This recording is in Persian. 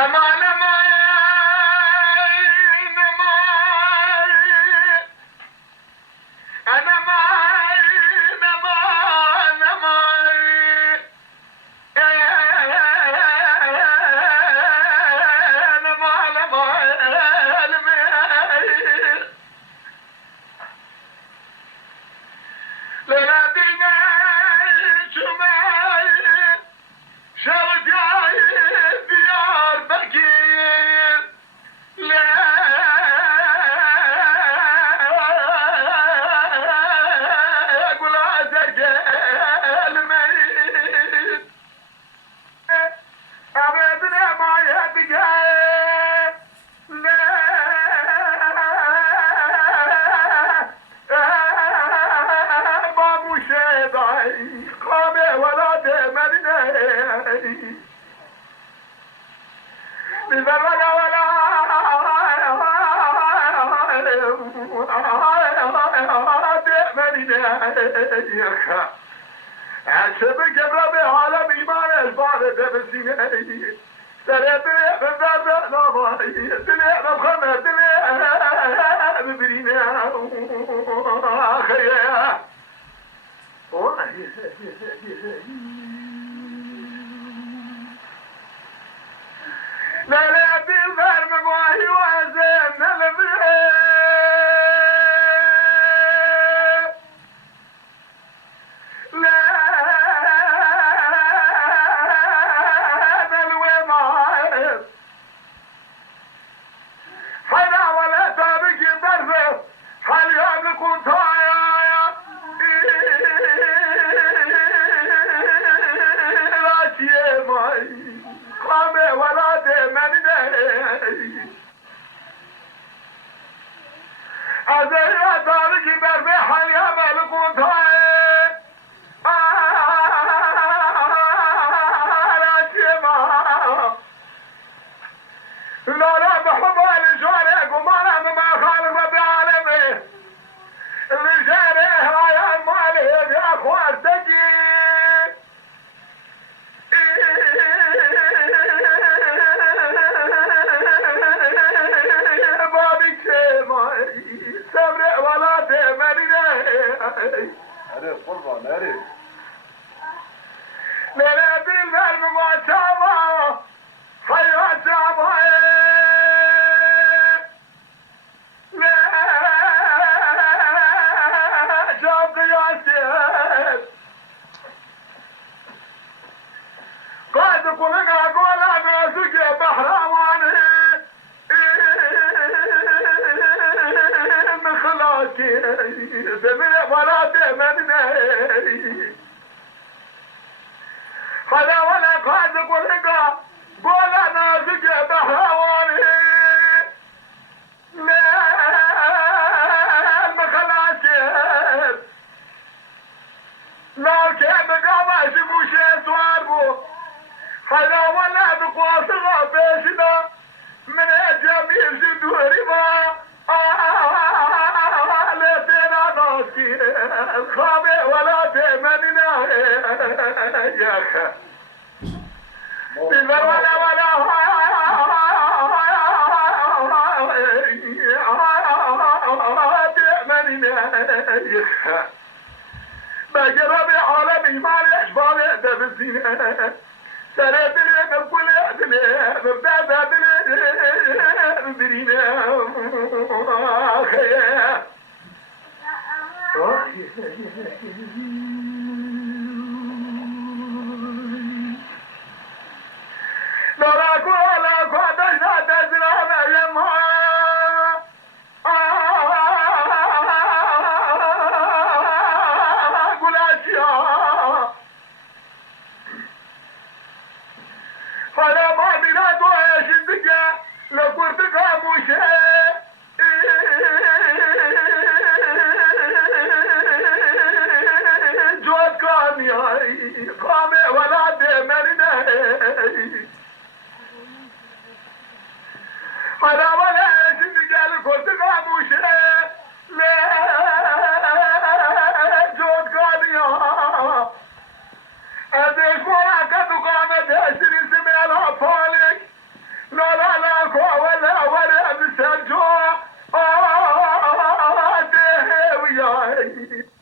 امان امان امان امان امان عشبك قبل بعالم إيمان أجبار تبسيني سريتني بندر نظري دنيا نبخنا دنيا ببرينا أخيا لا لا بالبر مقواهي وزن البريد عرف قربان عرف لا بالبر مقاتبة حياة عباية لا شوق ياسر قد قلنا قولا ناسك بحراماني مخلاتي زمن بلاتي مدني فلا ولا قد قلنا قولا ناسك بحراماني لا مخلاتي لكن مقامش موشي سواربو فلا ولا بقواصغة بيشنا من الجميل جدوري ما لتنا ناسي الخامي ولا تمننا يا أخي بالبر ولا تمننا يا أخي بجرب عالمي ما ليش بالي دبسينا سرتني بكل عدلي ببدأ عدلي بدرينا أخي نراك ولا قدشنا تزرعنا يما فلا بعدنا دوش الدقا لقرتك موشي جواد كامي قامي ولا دمرنا فلا ولا الدقا لقرتك موشي لا جواد كامي أديك وراك دقامة تأشري سميلها فالك العالمين.